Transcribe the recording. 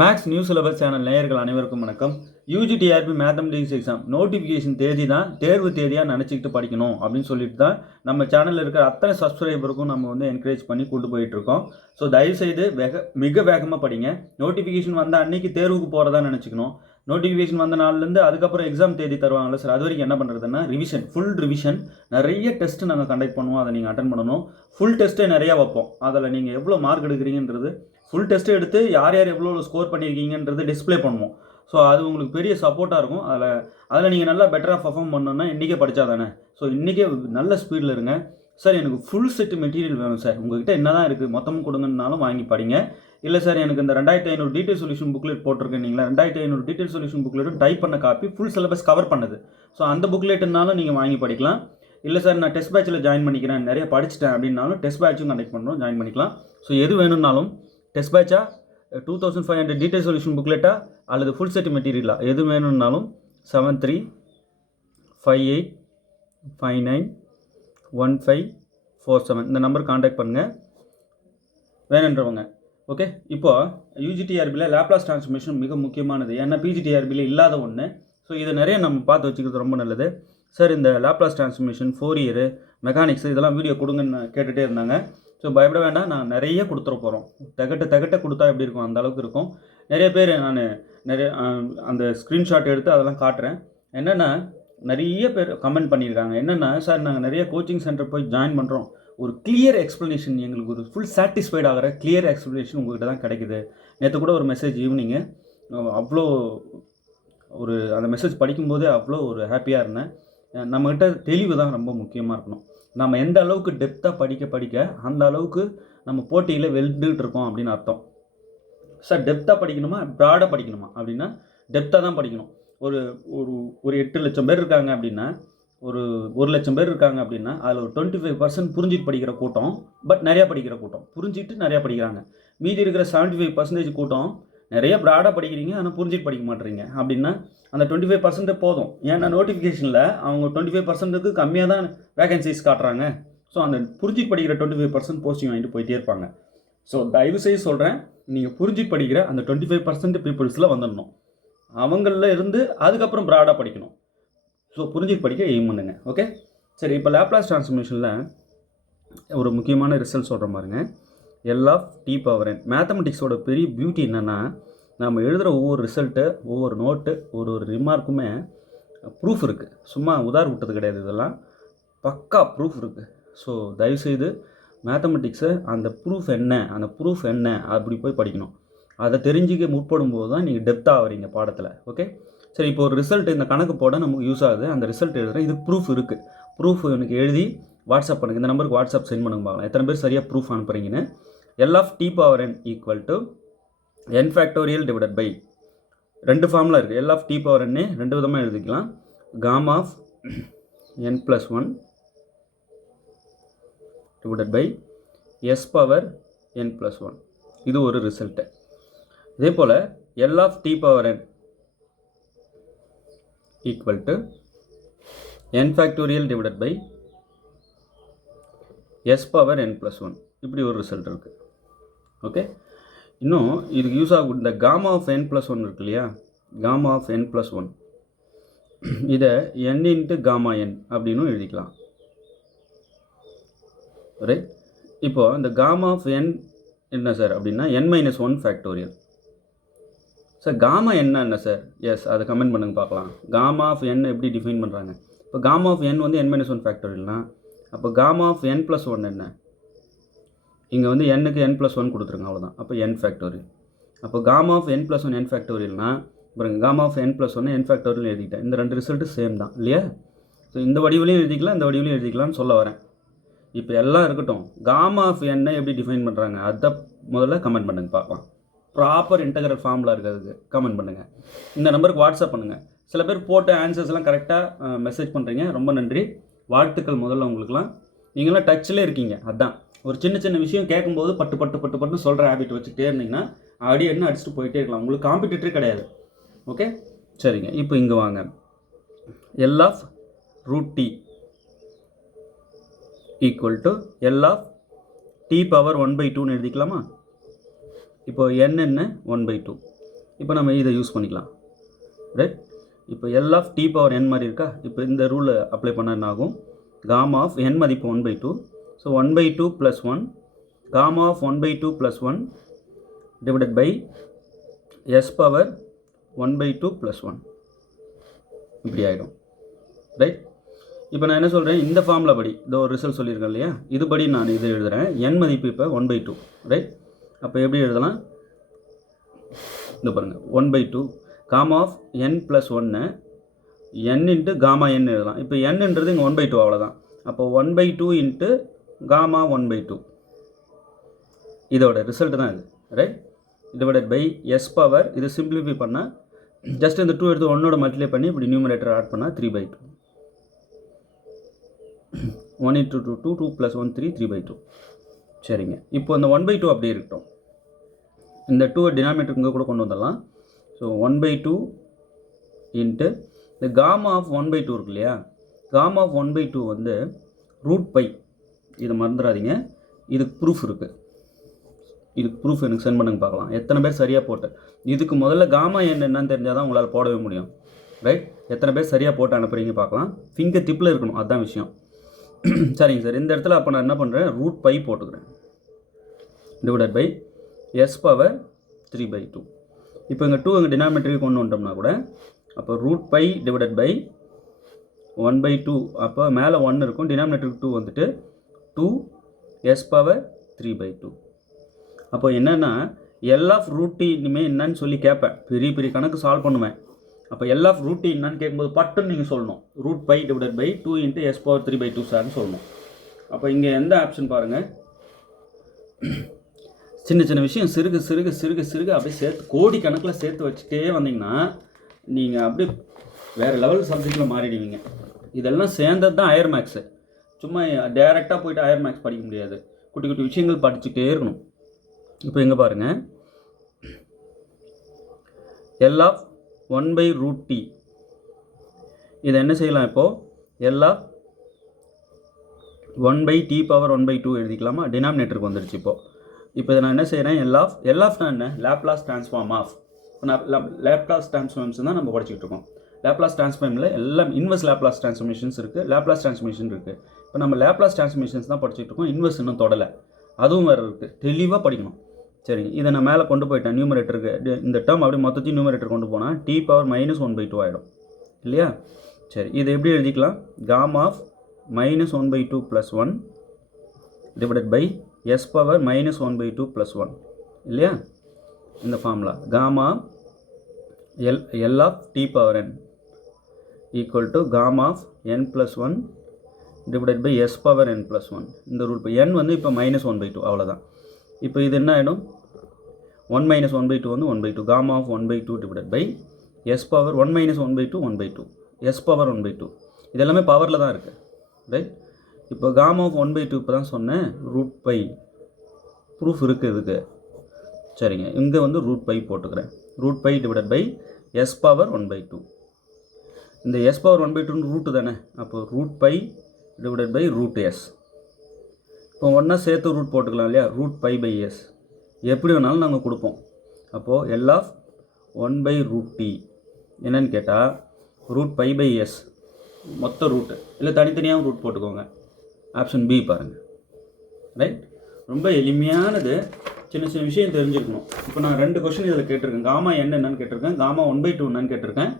Maths news syllabus channel நேயர்கள் அனைவருக்கும் வணக்கம். யூஜிடிஆர்பி மேத்தமெட்டிக்ஸ் எக்ஸாம் நோட்டிஃபிகேஷன் தேதி தான் தேர்வு தேதியாக நினச்சிக்கிட்டு படிக்கணும் அப்படின்னு சொல்லிட்டு தான் நம்ம சேனலில் இருக்கிற அத்தனை சப்ஸ்கிரைபருக்கும் நம்ம வந்து என்கரேஜ் பண்ணி கொண்டு போயிட்டுருக்கோம். ஸோ தயவுசெய்து மிக வேகமாக படிங்க. நோட்டிஃபிகேஷன் வந்த அன்னைக்கு தேர்வுக்கு போகிறதா நினச்சிக்கணும். நோட்டிஃபிகேஷன் வந்த நாள்லேருந்து அதுக்கப்புறம் எக்ஸாம் தேதி தருவாங்கல்ல சார், அது வரைக்கும் என்ன பண்ணுறதுன்னா ஃபுல் ரிவிஷன். நிறைய டெஸ்ட்டு நாங்கள் கண்டக்ட் பண்ணுவோம், அதை நீங்கள் அட்டன் பண்ணணும். ஃபுல் டெஸ்ட்டே நிறையா வைப்போம். அதில் நீங்கள் எவ்வளோ மார்க் எடுக்கிறீங்கன்றது ஃபுல் டெஸ்ட்டு எடுத்து யார் எவ்வளோ ஸ்கோர் பண்ணியிருக்கீங்கன்றது டிஸ்பிளே பண்ணுவோம். ஸோ அது உங்களுக்கு பெரிய சப்போர்ட்டாக இருக்கும். அதில் நீங்கள் நல்லா பெட்டராக பர்ஃபார்ம் பண்ணணுன்னா இன்றைக்கே படித்தா தானே. ஸோ இன்றைக்கே நல்ல ஸ்பீடில் இருங்க. சார் எனக்கு ஃபுல் செட்டு மெட்டீரியல் வேணும் சார், உங்கள்கிட்ட என்ன தான் இருக்குது மொத்தமும் கொடுங்கன்னாலும் வாங்கி படிங்க. இல்லை சார் எனக்கு இந்த 2500 டீட்டெயில் சொல்யூஷன் புக்லெட் போட்டிருக்கீங்களா, 2500 டீட்டெயில் சொல்யூஷன் புக்லெட்டும் டைப் பண்ண காப்பி ஃபுல் சிலபஸ் கவர் பண்ணுது. ஸோ அந்த புக்லெட்டுனாலும் நீங்கள் வாங்கி படிக்கலாம். இல்லை சார் நான் டெஸ்ட் பேட்சில் ஜாயின் பண்ணிக்கிறேன், நிறைய படிச்சிட்டேன் அப்படின்னாலும் டெஸ்ட் பேட்சும் கண்டக்ட் பண்ணுறோம், ஜாயின் பண்ணிக்கலாம். ஸோ எது வேணும்னாலும் டெஸ்ட் பேட்சா 2500 டீட்டெயில் சொல்யூஷன் புக்லெட்டா அல்லது ஃபுல் செட் மெட்டீரியலா எது வேணும்னாலும் 7358591547 இந்த நம்பர் கான்டாக்ட் பண்ணுங்கள் வேணுன்றவங்க. ஓகே, இப்போ யூஜிடிஆர்பியில் லேப்லாஸ் டிரான்ஸ்ஃபர்மேஷன் மிக முக்கியமானது. ஏன்னா பிஜிடிஆர்பியில் இல்லாத ஒன்று. ஸோ இதை நிறைய நம்ம பார்த்து வச்சுக்கிறது ரொம்ப நல்லது. சார் இந்த லேப்லாஸ் டிரான்ஸ்ஃபர்மேஷன் 4 இயர் மெக்கானிக்ஸ் இதெல்லாம் வீடியோ கொடுங்கன்னு கேட்டுகிட்டே இருந்தாங்க. ஸோ பயப்பட வேண்டாம், நான் நிறைய கொடுத்துட போகிறோம். தகட்ட கொடுத்தா எப்படி இருக்கும் அந்த அளவுக்கு இருக்கும். நிறைய பேர் நான் அந்த ஸ்க்ரீன்ஷாட் எடுத்து அதெல்லாம் காட்டுறேன். என்னென்னா நிறைய பேர் கமெண்ட் பண்ணியிருக்காங்க. என்னென்னா சார் நாங்கள் நிறைய கோச்சிங் சென்டர் போய் ஜாயின் பண்ணுறோம், ஒரு கிளியர் எக்ஸ்ப்ளனேஷன் எங்களுக்கு ஒரு ஃபுல் சாட்டிஸ்ஃபைட் ஆகிற கிளியர் எக்ஸ்ப்ளனேஷன் உங்கள்கிட்ட தான் கிடைக்குது. நேற்று கூட ஒரு மெசேஜ் ஈவினிங்கு அவ்வளோ அந்த மெசேஜ் படிக்கும்போதே அவ்வளோ ஒரு ஹாப்பியாக இருந்தேன். நம்மக்கிட்ட தெளிவு தான் ரொம்ப முக்கியமாக இருக்கணும். நம்ம எந்த அளவுக்கு டெப்த்தாக படிக்க அந்த அளவுக்கு நம்ம போட்டியில் வெல்ந்துட்டு இருக்கோம் அப்படின்னு அர்த்தம். சார் டெப்த்தாக படிக்கணுமா ப்ராடாக படிக்கணுமா அப்படின்னா டெப்த்தாக தான் படிக்கணும். ஒரு ஒரு 8 லட்சம் பேர் இருக்காங்க அப்படின்னா, ஒரு 1 லட்சம் பேர் இருக்காங்க அப்படின்னா அதில் ஒரு 25% புரிஞ்சிட்டு படிக்கிற கூட்டம், பட் நிறையா படிக்கிற கூட்டம், புரிஞ்சிட்டு நிறையா படிக்கிறாங்க. மீதி இருக்கிற 75% கூட்டம் நிறைய ப்ராடாக படிக்கிறீங்க ஆனால் புரிஞ்சிட்டு படிக்க மாட்டேறீங்க. அப்படின்னா அந்த 25% போதும். ஏன்னா நோட்டிஃபிகேஷனில் அவங்க 25%க்கு கம்மியாக தான் வேகன்சிஸ் காட்டுறாங்க. ஸோ அந்த புரிஞ்சிட்டு படிக்கிற 25% போஸ்டிங் வாங்கிட்டு போயிட்டே இருப்பாங்க. ஸோ தயவுசெய்து சொல்கிறேன், நீங்கள் புரிஞ்சிட்டு படிக்கிற அந்த 25% பீப்புள்ஸில் வந்துடணும். அவங்களில் இருந்து அதுக்கப்புறம் ப்ராடாக படிக்கணும். ஸோ புரிஞ்சிட்டு படிக்க எய்ம் பண்ணுங்க. ஓகே சரி, இப்போ லேப்லாஸ் டிரான்ஸ்ஃபர்மேஷனில் ஒரு முக்கியமான ரிசல்ட் சொல்கிற பாருங்க. எல் ஆஃப் டி பவர் என். மேத்தமெட்டிக்ஸோட பெரிய பியூட்டி என்னென்னா, நம்ம எழுதுகிற ஒவ்வொரு ரிசல்ட்டு, ஒவ்வொரு நோட்டு, ஒரு ரிமார்க்குமே ப்ரூஃப் இருக்குது. சும்மா உதார் விட்டது கிடையாது, இதெல்லாம் பக்கா ப்ரூஃப் இருக்குது. ஸோ தயவுசெய்து மேத்தமெட்டிக்ஸை அந்த ப்ரூஃப் என்ன அப்படி போய் படிக்கணும். அதை தெரிஞ்சுக்க முற்படும் போது தான் நீங்கள் டெப்த்தாக வரீங்க பாடத்தில். ஓகே சரி, இப்போ ஒரு ரிசல்ட் இந்த கணக்கு போட நமக்கு யூஸ் ஆகுது. அந்த ரிசல்ட் எழுதுகிறேன், இது ப்ரூஃப் இருக்குது. ப்ரூஃப் எனக்கு எழுதி வாட்ஸ்அப் பண்ணுங்கள். இந்த நம்பருக்கு வாட்ஸ்அப் சென்ட் பண்ணுங்க, பார்க்கலாம் எத்தனை பேர் சரியாக ப்ரூஃப் அனுப்புகிறீங்கன்னு. L of D power n equal to n factorial divided by 2 formula இருக்குது. எல் ஆஃப் டி பவர் என்னு 2 விதமாக எழுதிக்கலாம். Gamma of n+1 divided by S power n+1. இது ஒரு ரிசல்ட்டு. இதே போல் L of D power n equal to n factorial divided by S power n+1. இப்படி ஒரு ரிசல்ட் இருக்குது. ஓகே, இன்னும் இதுக்கு யூஸ் ஆகும் இந்த காமா ஆஃப் n+1 இருக்கு இல்லையா, காமா ஆஃப் n+1 இதை n இன்ட்டு காமா n அப்படின்னு எழுதிக்கலாம். ரைட், இப்போது இந்த காமா ஆஃப் n என்ன சார் அப்படின்னா n-1 ஃபேக்டோரியல். சார் காமா என்ன சார்? எஸ், அதை கமெண்ட் பண்ணுங்க பார்க்கலாம். காமா ஆஃப் n எப்படி டிஃபைன் பண்ணுறாங்க? இப்போ காமா ஆஃப் n வந்து n-1 ஃபேக்டோரியல்னா, அப்போ காமா ஆஃப் n+1 என்ன? இங்கே வந்து n-க்கு n+1 கொடுத்துருங்க, அவ்வளோதான். அப்போ n ஃபேக்டோரியல். அப்போ காமா ஆஃப் n+1 n ஃபேக்டோரியல்னா பாருங்க, gamma of n+1 n factorial எழுதிட்டேன். இந்த 2 ரிசல்ட்டு சேம் தான் இல்லையா? ஸோ இந்த வடிவிலையும் எழுதிக்கலாம், இந்த வடிவிலையும் எழுதிக்கலாம்னு சொல்ல வரேன். இப்போ எல்லாம் இருக்கட்டும், காமா ஆஃப் n எப்படி டிஃபைன் பண்ணுறாங்க அதை முதல்ல கமெண்ட் பண்ணுங்க பார்க்கலாம். ப்ராப்பர் இன்டெக்ரல் ஃபார்முலா இருக்கிறதுக்கு கமெண்ட் பண்ணுங்கள். இந்த நம்பருக்கு வாட்ஸ்அப் பண்ணுங்கள். சில பேர் போட்ட ஆன்சர்ஸ்லாம் கரெக்டாக மெசேஜ் பண்ணுறீங்க, ரொம்ப நன்றி, வாழ்த்துக்கள். முதல்ல உங்களுக்குலாம் நீங்களாம் டச்சில் இருக்கீங்க. அதுதான் ஒரு சின்ன விஷயம் கேட்கும்போது பட்டு சொல்கிற ஹேபிட் வச்சுக்கிட்டே இருந்தீங்கன்னா என்ன அடிச்சுட்டு போயிட்டே இருக்கலாம். உங்களுக்கு காம்படிட்டரே கிடையாது. ஓகே சரிங்க, இப்போ இங்கே வாங்க. L of root t equal to L of D power 1/2ன்னு எழுதிக்கலாமா? இப்போ n என்ன 1/2. இப்போ நம்ம இதை யூஸ் பண்ணிக்கலாம், ரைட்? இப்போ எல் ஆஃப் டி பவர் என் மாதிரி இருக்கா? இப்போ இந்த ரூலை அப்ளை பண்ண என்ன ஆகும்? காமா ஆஃப் என் மதிப்பு 1/2. So 1/2 + 1 gamma of 1/2 + 1 divided by S power 1/2 + 1 இப்படி ஆகிடும், ரைட்? இப்போ நான் என்ன சொல்கிறேன், இந்த ஃபார்முலா படி இதோ ஒரு ரிசல்ட் சொல்லியிருக்கேன் இல்லையா, இதுபடி நான் இது எழுதுகிறேன். என் மதிப்பு இப்போ 1/2, ரைட்? அப்போ எப்படி எழுதலாம்? இந்த பாருங்கள், 1/2 gamma of N + 1 n into gamma n எழுதலாம். இப்போ என்னன்றது இங்கே 1/2 அவ்வளோதான். அப்போ 1/2 இன்ட்டு காமா 1/2 இதோட ரிசல்ட் தான் இது, right? Divided by S power, இது சிம்பிளிஃபை பண்ணால் ஜஸ்ட் இந்த 2 எடுத்து 1ஓட மல்டிப்ளை பண்ணி இப்படி நியூமரேட்டர் ஆட் பண்ணால் 3/2. 1 × 2 2 2 + 1 3 3/2. சரிங்க, இப்போ இந்த 1/2 அப்படியே இருக்கட்டும். இந்த 2 டினாமினேட்டர் இங்கே கூட கொண்டு வந்துடலாம். ஸோ 1/2 இன்ட்டு இந்த காமா ஆஃப் 1/2 இருக்கு இல்லையா, காமா ஆஃப் 1/2 வந்து √π. இதை மறந்துடாதீங்க, இதுக்கு ப்ரூஃப் இருக்குது. இதுக்கு ப்ரூஃப் எனக்கு சென்ட் பண்ணுங்க பார்க்கலாம் எத்தனை பேர் சரியாக போட்டு. இதுக்கு முதல்ல காமா என்னன்னு தெரிஞ்சால் தான் உங்களால் போடவே முடியும், ரைட்? எத்தனை பேர் சரியாக போட்டு அனுப்புகிறீங்க பார்க்கலாம். ஃபிங்கர் டிப்பில் இருக்கணும், அதுதான் விஷயம். சரிங்க சார், இந்த இடத்துல அப்போ நான் என்ன பண்ணுறேன், √π போட்டுக்கிறேன் டிவைடட் பை எஸ் பவர் 3/2. இப்போ இங்கே 2 இங்கே டினாமினேட்டருக்கு கொண்டு வந்துட்டோம்னா கூட அப்போ √π டிவைடட் பை 1/2. அப்போ மேலே 1 இருக்கும், டினாமினேட்டருக்கு 2 வந்துட்டு 2 எஸ் பவர் 3/2. அப்போ என்னென்னா எல் ஆஃப் √t இனிமேல் என்னன்னு சொல்லி கேட்பேன், பெரிய பெரிய கணக்கு சால்வ் பண்ணுவேன். அப்போ எல் ஆஃப் √t என்னன்னு கேட்கும்போது பட்டுன்னு நீங்கள் சொல்லணும், √π டிவைடட் பை 2 × s பவர் 3/2 சார்னு சொல்லணும். அப்போ இங்கே எந்த ஆப்ஷன் பாருங்கள், சின்ன சின்ன விஷயம் சிறுக சிறுக சிறுக சிறுக அப்படியே சேர்த்து கோடி கணக்கில் சேர்த்து வச்சுட்டே வந்தீங்கன்னா நீங்கள் அப்படியே வேறு லெவல் சப்ஜெக்டில் மாறிடுவீங்க. இதெல்லாம் சேர்ந்தது தான் ஹையர் மேக்ஸு. சும்மா டேரெக்டாக போய்ட்டு ஹையர் மேக்ஸ் படிக்க முடியாது, குட்டி குட்டி விஷயங்கள் படிச்சுட்டே இருக்கணும். இப்போ இங்கே பாருங்கள், எல் ஆஃப் 1/√t இதை என்ன செய்யலாம், இப்போது எல் ஆஃப் 1/t பவர் 1/2 எழுதிக்கலாமா? டினாமினேட்டருக்கு வந்துடுச்சு. இப்போ இதை நான் என்ன செய்கிறேன், எல் ஆஃப்னா என்ன, லேப்லாஸ் ட்ரான்ஸ்ஃபார்ம் ஆஃப். இப்போ நான் லேப்லாஸ் ட்ரான்ஸ்ஃபார்ம்ஸ் தான் நம்ம படிச்சுட்டு இருக்கோம். லேப்லாஸ் ட்ரான்ஸ்ஃபார்மில் எல்லாம் இன்வெர்ஸ் லேப்லாஸ் ட்ரான்ஸ்ஃபார்மேஷன்ஸ் இருக்குது, லேப்லாஸ் ட்ரான்ஸ்ஃபார்மேஷன் இருக்குது. இப்போ நம்ம லேப்லாஸ் ட்ரான்ஸ்ஃபார்மேஷன்ஸ் தான் படிச்சுட்டு இருக்கோம், இன்வெர்ஸ் இன்னும் தொடலை, அதுவும் வேறு இருக்குது. தெளிவாக படிக்கணும். சரிங்க, இதை நான் மேலே கொண்டு போயிட்டேன் நியூமரேட்டருக்கு. இந்த டேர்ம் அப்படியே மொத்தத்தையும் நியூமரேட்டர் கொண்டு போனால் t பவர் -1/2 ஆகிடும் இல்லையா? சரி, இதை எப்படி எழுதிக்கலாம், gamma of -1/2 + 1 divided by S power -1/2 + 1 இல்லையா? இந்த formula gamma L of D power n equal to gamma of n + 1 divided by S power n + 1. இந்த ரூல் n வந்து இப்போ -1/2 அவ்வளோதான். இப்போ இது என்ன ஆகிடும், 1 - 1/2 வந்து 1/2 gamma of 1/2 divided by S power 1 - 1/2 1/2 S power 1/2. இது எல்லாமே பவரில் தான் இருக்குது, ரைட்? இப்போ காமா ஆஃப் 1/2 இப்போ தான் சொன்னேன், √π ப்ரூஃப் இருக்குது இதுக்கு. சரிங்க, இங்கே வந்து √π போட்டுக்கிறேன். √π டிவைடட் பை எஸ் பவர் 1/2. இந்த எஸ் பவர் 1/2 ரூட்டு தானே, அப்போ √π டிவைடட் பை √s. இப்போ ஒன்றா சேர்த்து ரூட் போட்டுக்கலாம் இல்லையா, √π/s எப்படி வேணாலும் நாங்கள் கொடுப்போம். அப்போது எல் ஆஃப் 1/√t என்னன்னு கேட்டால் √π/s மொத்த ரூட்டு, இல்லை தனித்தனியாக ரூட் போட்டுக்கோங்க. ஆப்ஷன் பி பாருங்கள், ரைட்? ரொம்ப எளிமையானது, சின்ன சின்ன விஷயம் தெரிஞ்சுக்கணும். இப்போ நான் 2 கொஸ்டின் இதில் கேட்டிருக்கேன். காமா என்னன்னு கேட்டிருக்கேன், காமா 1/2 என்னன்னு கேட்டிருக்கேன்.